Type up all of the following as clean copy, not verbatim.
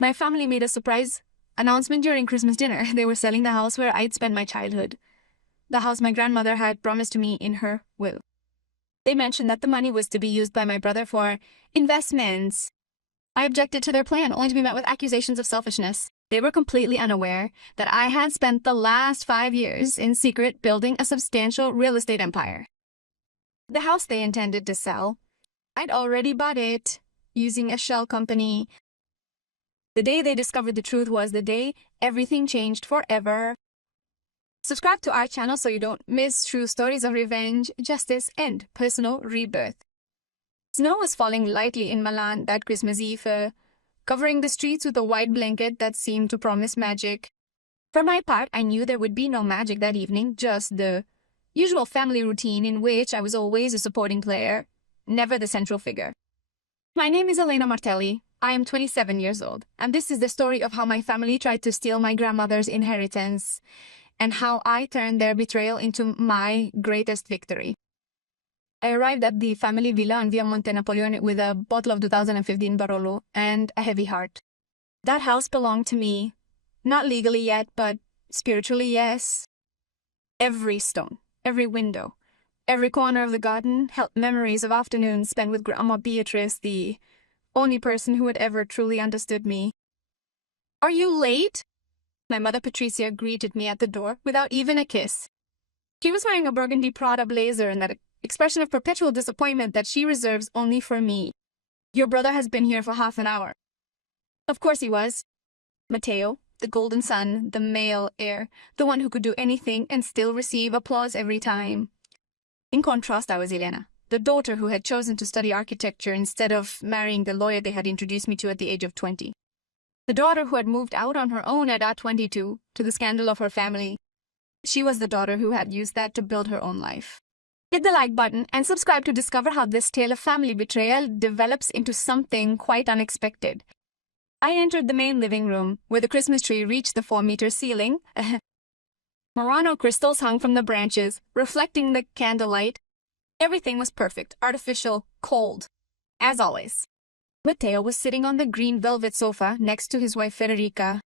My family made a surprise announcement during Christmas dinner. They were selling the house where I'd spent my childhood, the house my grandmother had promised to me in her will. They mentioned that the money was to be used by my brother for investments. I objected to their plan, only to be met with accusations of selfishness. They were completely unaware that I had spent the last 5 years in secret building a substantial real estate empire. The house they intended to sell, I'd already bought it, using a shell company. The day they discovered the truth was the day everything changed forever. Subscribe to our channel so you don't miss true stories of revenge, justice, and personal rebirth. Snow was falling lightly in Milan that Christmas Eve, covering the streets with a white blanket that seemed to promise magic. For my part, I knew there would be no magic that evening, just the usual family routine in which I was always a supporting player, never the central figure. My name is Elena Martelli. I am 27 years old, and this is the story of how my family tried to steal my grandmother's inheritance, and how I turned their betrayal into my greatest victory. I arrived at the family villa on Via Monte Napoleone with a bottle of 2015 Barolo and a heavy heart. That house belonged to me. Not legally yet, but spiritually, yes. Every stone, every window, every corner of the garden held memories of afternoons spent with Grandma Beatrice, the only person who had ever truly understood me. "Are you late?" My mother Patricia greeted me at the door without even a kiss. She was wearing a burgundy Prada blazer and that expression of perpetual disappointment that she reserves only for me. "Your brother has been here for half an hour." Of course he was. Matteo, the golden son, the male heir, the one who could do anything and still receive applause every time. In contrast, I was Elena, the daughter who had chosen to study architecture instead of marrying the lawyer they had introduced me to at the age of 20. The daughter who had moved out on her own at 22, to the scandal of her family. She was the daughter who had used that to build her own life. Hit the like button and subscribe to discover how this tale of family betrayal develops into something quite unexpected. I entered the main living room, where the Christmas tree reached the 4-meter ceiling. Murano crystals hung from the branches, reflecting the candlelight. Everything was perfect, artificial, cold, as always. Matteo was sitting on the green velvet sofa next to his wife Federica.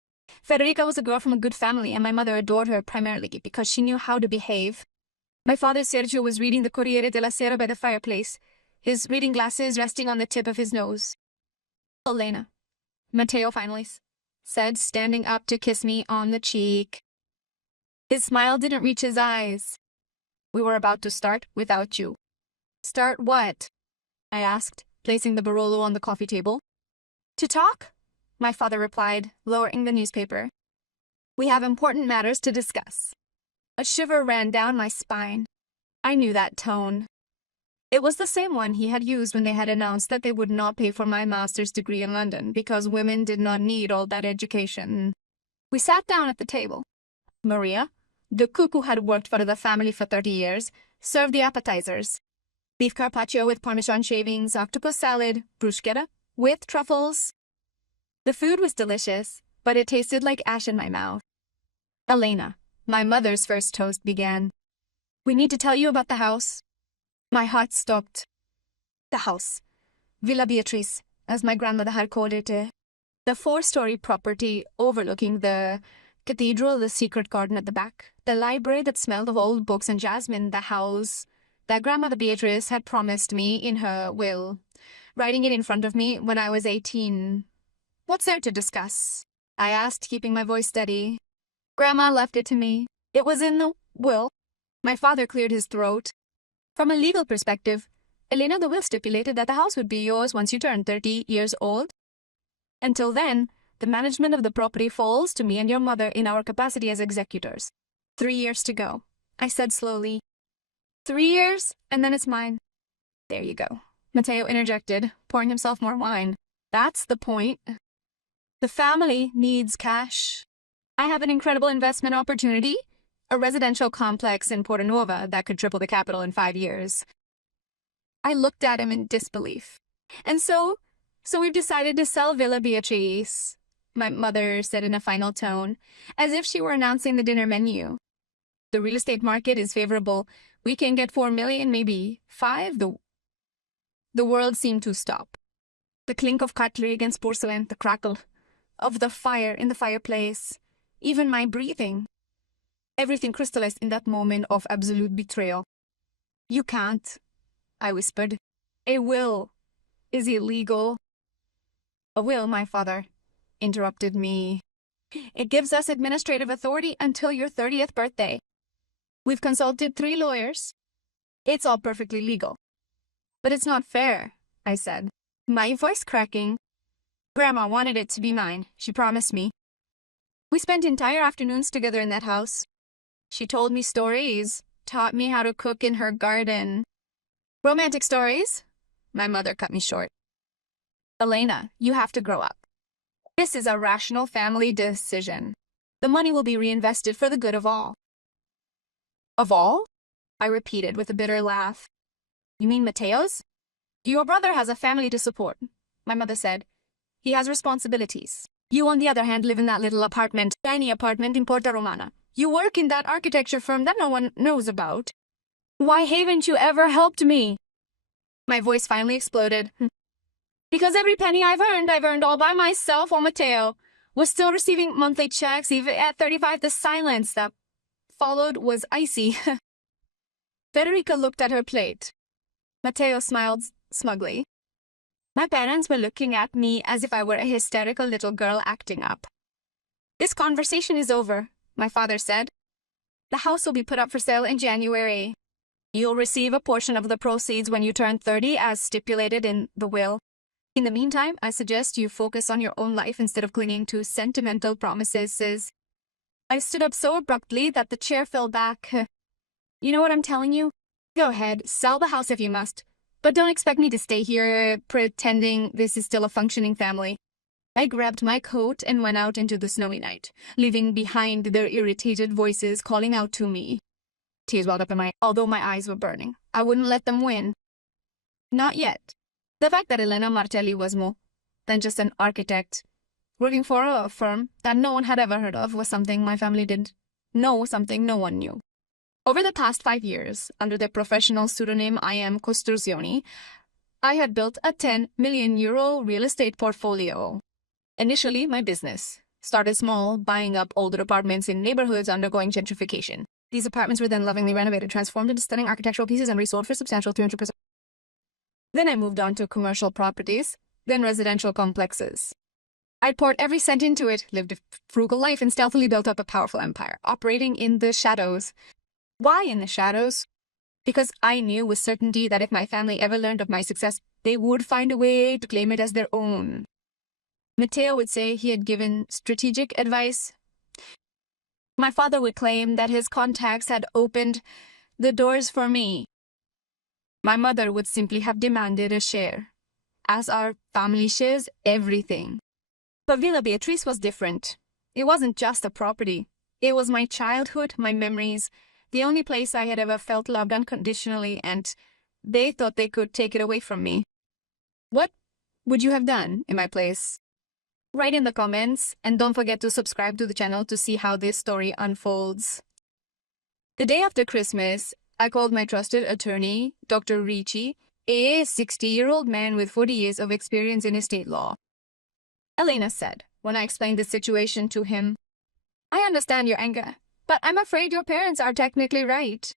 Federica was a girl from a good family, and my mother adored her primarily because she knew how to behave. My father Sergio was reading the Corriere della Sera by the fireplace, his reading glasses resting on the tip of his nose. "Elena," Matteo finally said, standing up to kiss me on the cheek. His smile didn't reach his eyes. "We were about to start without you." "Start what?" I asked, placing the Barolo on the coffee table. "To talk?" my father replied, lowering the newspaper. "We have important matters to discuss." A shiver ran down my spine. I knew that tone. It was the same one he had used when they had announced that they would not pay for my master's degree in London because women did not need all that education. We sat down at the table. Maria, the cook who had worked for the family for 30 years, served the appetizers. Beef carpaccio with Parmesan shavings, octopus salad, bruschetta with truffles. The food was delicious, but it tasted like ash in my mouth. "Elena," my mother's first toast began. "We need to tell you about the house." My heart stopped. The house. Villa Beatrice, as my grandmother had called it. The 4-story property overlooking the cathedral, the secret garden at the back, the library that smelled of old books and jasmine, the house that Grandmother Beatrice had promised me in her will, writing it in front of me when I was 18. "What's there to discuss?" I asked, keeping my voice steady. "Grandma left it to me. It was in the will." My father cleared his throat. "From a legal perspective, Elena, the will stipulated that the house would be yours once you turned 30 years old. Until then, the management of the property falls to me and your mother in our capacity as executors. 3 years to go," I said slowly. 3 years, and then it's mine." "There you go," Matteo interjected, pouring himself more wine. "That's the point. The family needs cash. I have an incredible investment opportunity, a residential complex in Porta Nuova that could triple the capital in 5 years." I looked at him in disbelief. "And so we've decided to sell Villa Beatrice," my mother said in a final tone, as if she were announcing the dinner menu. "The real estate market is favorable. We can get 4 million, maybe 5. The world seemed to stop. The clink of cutlery against porcelain, the crackle of the fire in the fireplace, even my breathing. Everything crystallized in that moment of absolute betrayal. "You can't," I whispered. "A will is illegal." "A will, my father," interrupted me. "It gives us administrative authority until your 30th birthday. We've consulted 3 lawyers. It's all perfectly legal." "But it's not fair," I said, my voice cracking. "Grandma wanted it to be mine. She promised me. We spent entire afternoons together in that house. She told me stories, taught me how to cook in her garden." "Romantic stories?" My mother cut me short. "Elena, you have to grow up. This is a rational family decision. The money will be reinvested for the good of all." "Of all?" I repeated with a bitter laugh. "You mean Mateo's?" "Your brother has a family to support," my mother said. "He has responsibilities. You, on the other hand, live in that little apartment, tiny apartment in Porta Romana. You work in that architecture firm that no one knows about. Why haven't you ever helped me?" My voice finally exploded. "Because every penny I've earned all by myself while Mateo was still receiving monthly checks, even at 35. The silence that followed was icy. Federica looked at her plate. Mateo smiled smugly. My parents were looking at me as if I were a hysterical little girl acting up. "This conversation is over," my father said. "The house will be put up for sale in January. You'll receive a portion of the proceeds when you turn 30 as stipulated in the will. In the meantime, I suggest you focus on your own life instead of clinging to sentimental promises." I stood up so abruptly that the chair fell back. "You know what I'm telling you? Go ahead, sell the house if you must. But don't expect me to stay here pretending this is still a functioning family." I grabbed my coat and went out into the snowy night, leaving behind their irritated voices calling out to me. Tears welled up in my, although my eyes were burning. I wouldn't let them win. Not yet. The fact that Elena Martelli was more than just an architect, working for a firm that no one had ever heard of, was something my family didn't know, something no one knew. Over the past 5 years, under the professional pseudonym I Am Costruzioni, I had built a 10 million euro real estate portfolio. Initially, my business started small, buying up older apartments in neighborhoods undergoing gentrification. These apartments were then lovingly renovated, transformed into stunning architectural pieces, and resold for substantial 300%. Then I moved on to commercial properties, then residential complexes. I'd poured every cent into it, lived a frugal life, and stealthily built up a powerful empire, operating in the shadows. Why in the shadows? Because I knew with certainty that if my family ever learned of my success, they would find a way to claim it as their own. Matteo would say he had given strategic advice. My father would claim that his contacts had opened the doors for me. My mother would simply have demanded a share, as our family shares everything. But Villa Beatrice was different. It wasn't just a property. It was my childhood, my memories, the only place I had ever felt loved unconditionally, and they thought they could take it away from me. What would you have done in my place? Write in the comments, and don't forget to subscribe to the channel to see how this story unfolds. The day after Christmas, I called my trusted attorney, Dr. Ricci, a 60-year-old man with 40 years of experience in estate law. Elena said, when I explained the situation to him, "I understand your anger, but I'm afraid your parents are technically right.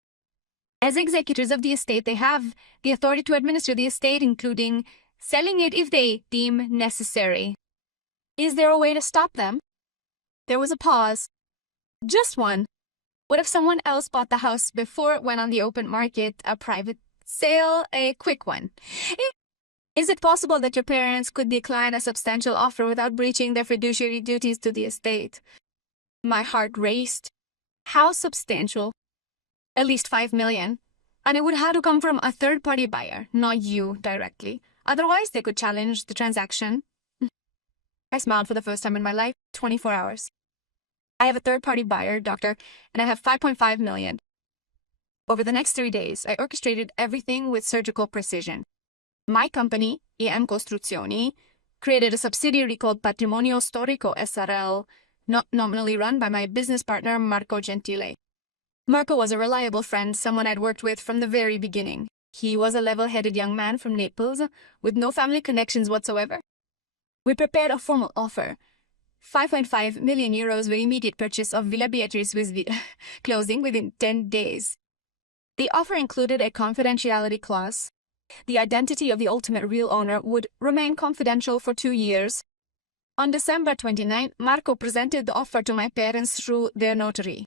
As executors of the estate, they have the authority to administer the estate, including selling it if they deem necessary. Is there a way to stop them?" There was a pause. Just one. What if someone else bought the house before it went on the open market, a private sale, a quick one? Is it possible that your parents could decline a substantial offer without breaching their fiduciary duties to the estate? My heart raced. How substantial? At least 5 million. And it would have to come from a third-party buyer, not you directly. Otherwise, they could challenge the transaction. I smiled for the first time in my life. 24 hours. I have a third-party buyer, doctor, and I have 5.5 million. Over the next 3 days, I orchestrated everything with surgical precision. My company, EM Costruzioni, created a subsidiary called Patrimonio Storico SRL, not nominally run by my business partner, Marco Gentile. Marco was a reliable friend, someone I'd worked with from the very beginning. He was a level-headed young man from Naples, with no family connections whatsoever. We prepared a formal offer, 5.5 million euros for immediate purchase of Villa Beatrice with closing within 10 days. The offer included a confidentiality clause. The identity of the ultimate real owner would remain confidential for 2 years. On December 29, Marco presented the offer to my parents through their notary.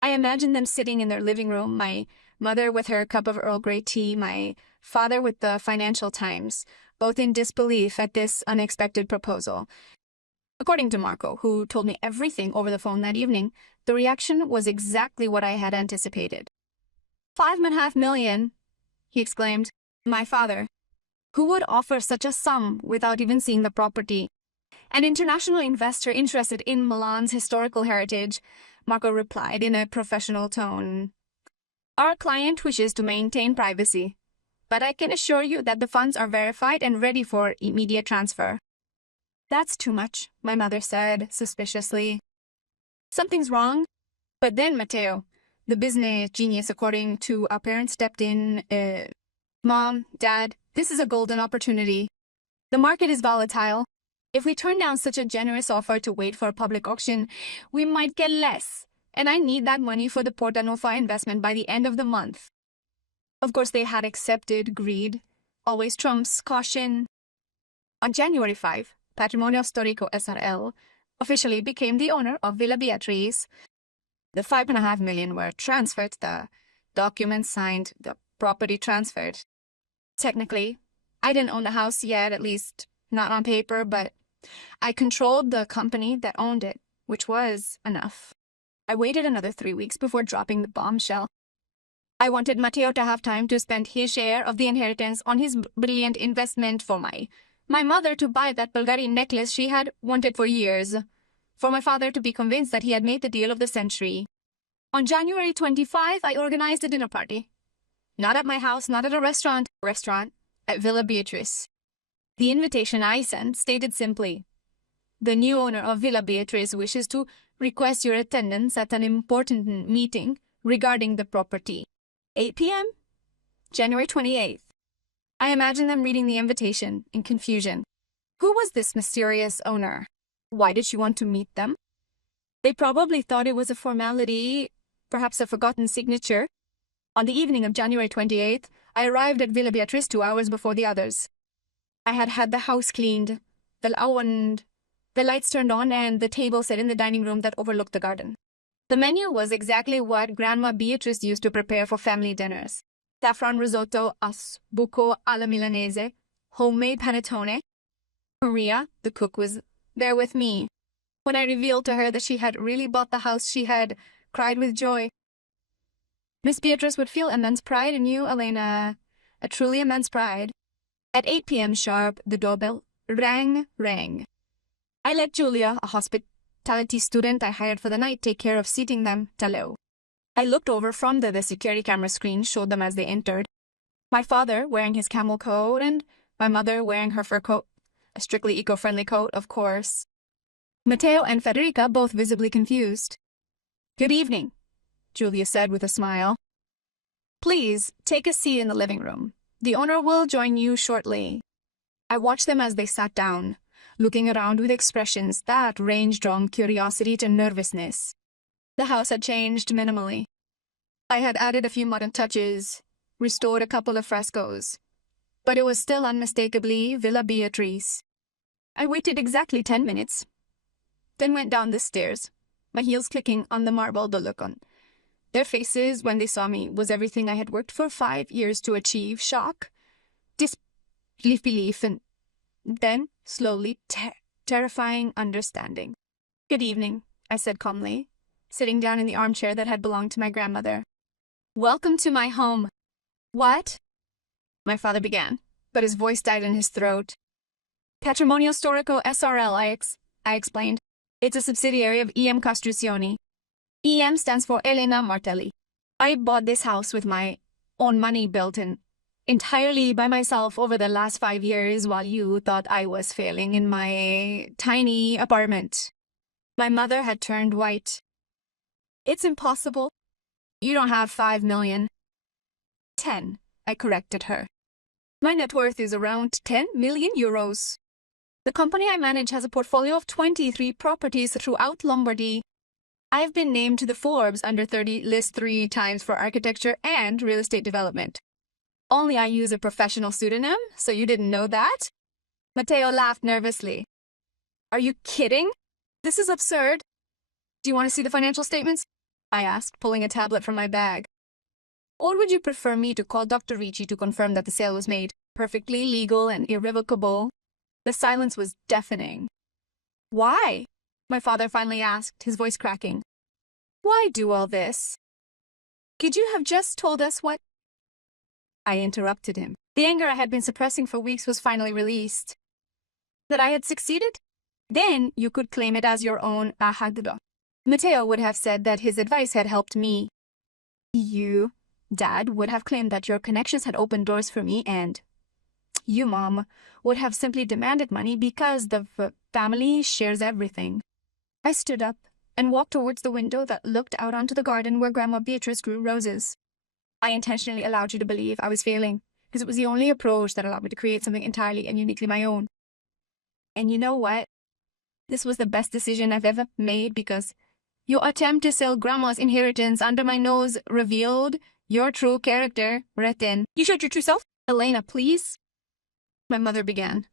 I imagined them sitting in their living room, my mother with her cup of Earl Grey tea, my father with the Financial Times, both in disbelief at this unexpected proposal. According to Marco, who told me everything over the phone that evening, the reaction was exactly what I had anticipated. 5.5 million, he exclaimed. My father, who would offer such a sum without even seeing the property? An international investor interested in Milan's historical heritage, Marco replied in a professional tone. Our client wishes to maintain privacy, but I can assure you that the funds are verified and ready for immediate transfer. That's too much, my mother said suspiciously. Something's wrong? But then Matteo, the business genius according to our parents, stepped in. Mom, Dad, this is a golden opportunity. The market is volatile. If we turn down such a generous offer to wait for a public auction, we might get less, and I need that money for the Porta Nuova investment by the end of the month. Of course, they had accepted greed. Always trumps caution. On January 5, Patrimonio Storico S.r.l. officially became the owner of Villa Beatrice. The 5.5 million were transferred, the documents signed, the property transferred. Technically, I didn't own the house yet, at least not on paper, but I controlled the company that owned it, which was enough. I waited another 3 weeks before dropping the bombshell. I wanted Matteo to have time to spend his share of the inheritance on his brilliant investment, for my mother to buy that Bulgarian necklace she had wanted for years, for my father to be convinced that he had made the deal of the century. On January 25, I organized a dinner party. Not at my house, not at a restaurant, at Villa Beatrice. The invitation I sent stated simply, the new owner of Villa Beatrice wishes to request your attendance at an important meeting regarding the property. 8 p.m.? January 28th. I imagine them reading the invitation in confusion. Who was this mysterious owner? Why did she want to meet them? They probably thought it was a formality, perhaps a forgotten signature. On the evening of January 28th, I arrived at Villa Beatrice 2 hours before the others. I had had the house cleaned, the lights turned on, and the table set in the dining room that overlooked the garden. The menu was exactly what Grandma Beatrice used to prepare for family dinners. Saffron risotto buco alla milanese, homemade panettone. Maria, the cook, was there with me. When I revealed to her that she had really bought the house, she had cried with joy. Miss Beatrice would feel immense pride in you, Elena, a truly immense pride. At 8 p.m. sharp, the doorbell rang. I let Julia, a hospitality student I hired for the night, take care of seating them. Hello. I looked over from the security camera screen, showed them as they entered. My father wearing his camel coat and my mother wearing her fur coat. A strictly eco-friendly coat, of course. Matteo and Federica both visibly confused. Good evening, Julia said with a smile. Please, take a seat in the living room. The owner will join you shortly. I watched them as they sat down, looking around with expressions that ranged from curiosity to nervousness. The house had changed minimally. I had added a few modern touches, restored a couple of frescoes, but it was still unmistakably Villa Beatrice. I waited exactly 10 minutes, then went down the stairs, my heels clicking on the marble. The look on their faces when they saw me was everything I had worked for 5 years to achieve: shock, disbelief, and then, slowly, terrifying understanding. Good evening, I said calmly, sitting down in the armchair that had belonged to my grandmother. Welcome to my home. What? My father began, but his voice died in his throat. Patrimonio Storico S.r.l., I explained. It's a subsidiary of E.M. Costruzioni. E.M. stands for Elena Martelli. I bought this house with my own money, built in entirely by myself over the last 5 years, while you thought I was failing in my tiny apartment. My mother had turned white. It's impossible. You don't have 5 million. 10, I corrected her. My net worth is around 10 million euros. The company I manage has a portfolio of 23 properties throughout Lombardy. I've been named to the Forbes Under 30 list 3 times for architecture and real estate development. Only I use a professional pseudonym, so you didn't know that? Matteo laughed nervously. Are you kidding? This is absurd. Do you want to see the financial statements? I asked, pulling a tablet from my bag. Or would you prefer me to call Dr. Ricci to confirm that the sale was made perfectly legal and irrevocable? The silence was deafening. Why? My father finally asked, his voice cracking. Why do all this? Could you have just told us what? I interrupted him. The anger I had been suppressing for weeks was finally released. That I had succeeded? Then you could claim it as your own ahagdo. Matteo would have said that his advice had helped me. You, Dad, would have claimed that your connections had opened doors for me, and you, Mom, would have simply demanded money because the family shares everything. I stood up and walked towards the window that looked out onto the garden where Grandma Beatrice grew roses. I intentionally allowed you to believe I was failing, because it was the only approach that allowed me to create something entirely and uniquely my own. And you know what? This was the best decision I've ever made, because your attempt to sell Grandma's inheritance under my nose revealed your true character, Retin. You showed your true self? Elena, please? My mother began,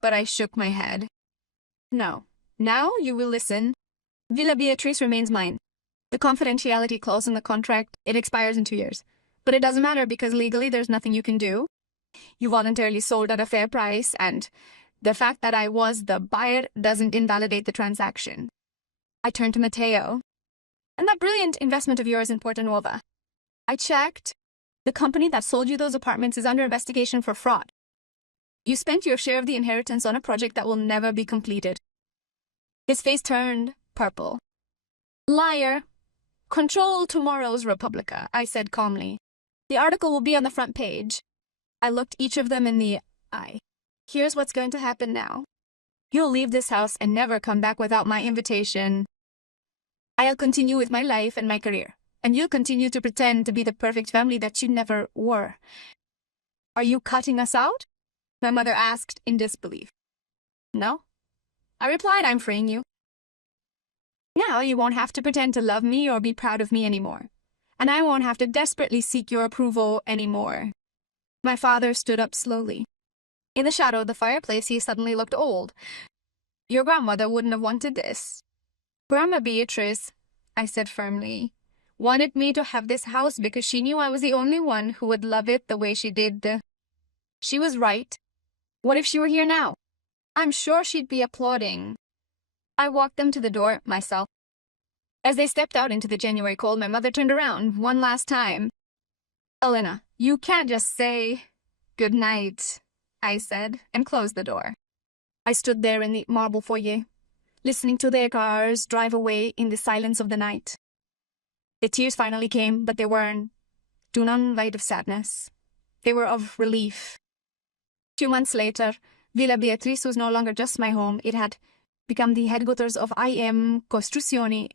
but I shook my head. No. Now you will listen. Villa Beatrice remains mine. The confidentiality clause in the contract, it expires in 2 years. But it doesn't matter because legally there's nothing you can do. You voluntarily sold at a fair price, and the fact that I was the buyer doesn't invalidate the transaction. I turned to Matteo. And that brilliant investment of yours in Porta Nuova. I checked. The company that sold you those apartments is under investigation for fraud. You spent your share of the inheritance on a project that will never be completed. His face turned purple. Liar. Control tomorrow's Repubblica, I said calmly. The article will be on the front page. I looked each of them in the eye. Here's what's going to happen now. You'll leave this house and never come back without my invitation. I'll continue with my life and my career, and you'll continue to pretend to be the perfect family that you never were. Are you cutting us out? My mother asked in disbelief. No. I replied, I'm freeing you. Now you won't have to pretend to love me or be proud of me anymore. And I won't have to desperately seek your approval anymore. My father stood up slowly. In the shadow of the fireplace, he suddenly looked old. Your grandmother wouldn't have wanted this. Grandma Beatrice, I said firmly, wanted me to have this house because she knew I was the only one who would love it the way she did. She was right. What if she were here now? I'm sure she'd be applauding. I walked them to the door myself. As they stepped out into the January cold, my mother turned around one last time. Elena, you can't just say good night, I said, and closed the door. I stood there in the marble foyer, listening to their cars drive away in the silence of the night. The tears finally came, but they weren't light of sadness. They were of relief. 2 months later, Villa Beatrice was no longer just my home. It had become the headquarters of IM Costruzioni.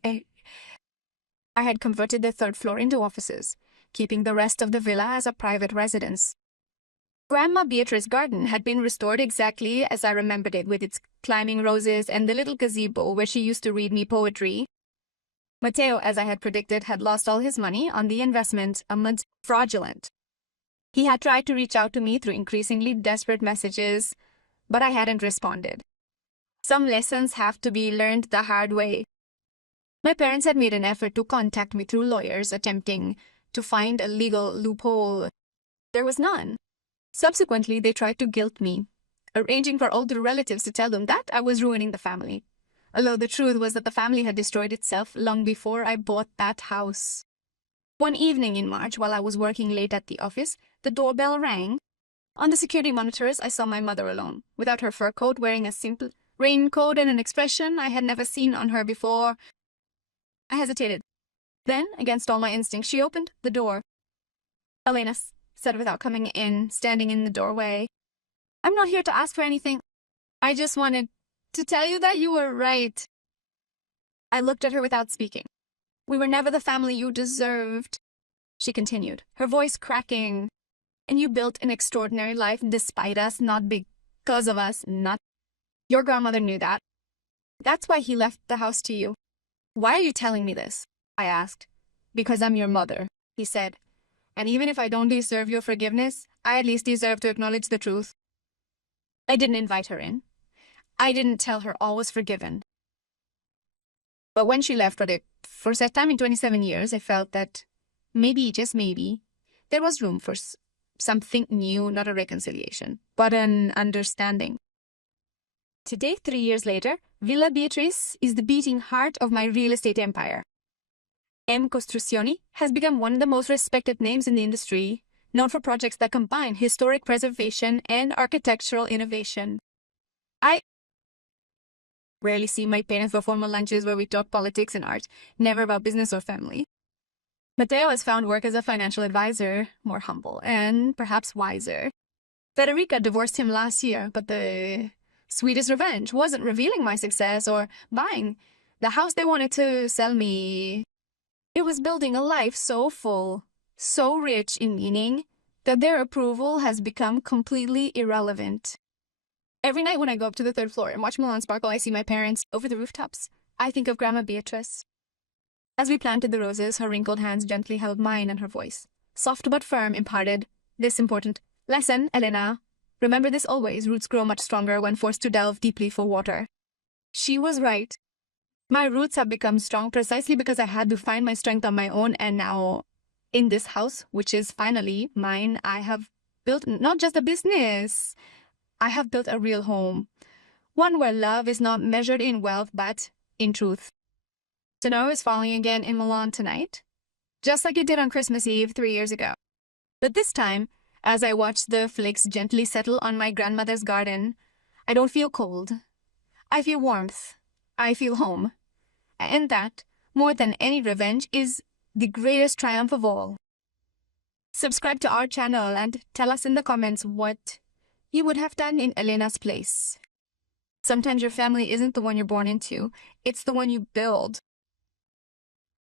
I had converted the 3rd floor into offices, keeping the rest of the villa as a private residence. Grandma Beatrice's garden had been restored exactly as I remembered it, with its climbing roses and the little gazebo where she used to read me poetry. Matteo, as I had predicted, had lost all his money on the investment amid fraudulent. He had tried to reach out to me through increasingly desperate messages, but I hadn't responded. Some lessons have to be learned the hard way. My parents had made an effort to contact me through lawyers, attempting to find a legal loophole. There was none. Subsequently, they tried to guilt me, arranging for older relatives to tell them that I was ruining the family, although the truth was that the family had destroyed itself long before I bought that house. One evening in March, while I was working late at the office, the doorbell rang. On the security monitors, I saw my mother alone, without her fur coat, wearing a simple raincoat and an expression I had never seen on her before. I hesitated. Then, against all my instincts, she opened the door. Elena said without coming in, standing in the doorway. I'm not here to ask for anything. I just wanted to tell you that you were right. I looked at her without speaking. We were never the family you deserved, she continued, her voice cracking. And you built an extraordinary life despite us, not because of us, not. Your grandmother knew that. That's why he left the house to you. Why are you telling me this? I asked. Because I'm your mother, he said. And even if I don't deserve your forgiveness, I at least deserve to acknowledge the truth. I didn't invite her in. I didn't tell her all was forgiven. But when she left for the first time in 27 years, I felt that maybe, just maybe, there was room for something new, not a reconciliation, but an understanding. Today, 3 years later, Villa Beatrice is the beating heart of my real estate empire. Costruzioni has become one of the most respected names in the industry, known for projects that combine historic preservation and architectural innovation. I rarely see my parents for formal lunches where we talk politics and art, never about business or family. Matteo has found work as a financial advisor, more humble and perhaps wiser. Federica divorced him last year, but the sweetest revenge wasn't revealing my success or buying the house they wanted to sell me. It was building a life so full, so rich in meaning, that their approval has become completely irrelevant. Every night when I go up to the third floor and watch Milan sparkle, I see my parents over the rooftops. I think of Grandma Beatrice. As we planted the roses, her wrinkled hands gently held mine, and her voice, soft but firm, imparted this important lesson, Elena. Remember this always: roots grow much stronger when forced to delve deeply for water. She was right. My roots have become strong precisely because I had to find my strength on my own, and now, in this house, which is finally mine, I have built not just a business. I have built a real home. One where love is not measured in wealth, but in truth. Snow is falling again in Milan tonight, just like it did on Christmas Eve 3 years ago. But this time, as I watch the flakes gently settle on my grandmother's garden, I don't feel cold. I feel warmth. I feel home. And that, more than any revenge, is the greatest triumph of all. Subscribe to our channel and tell us in the comments what you would have done in Elena's place. Sometimes your family isn't the one you're born into, it's the one you build.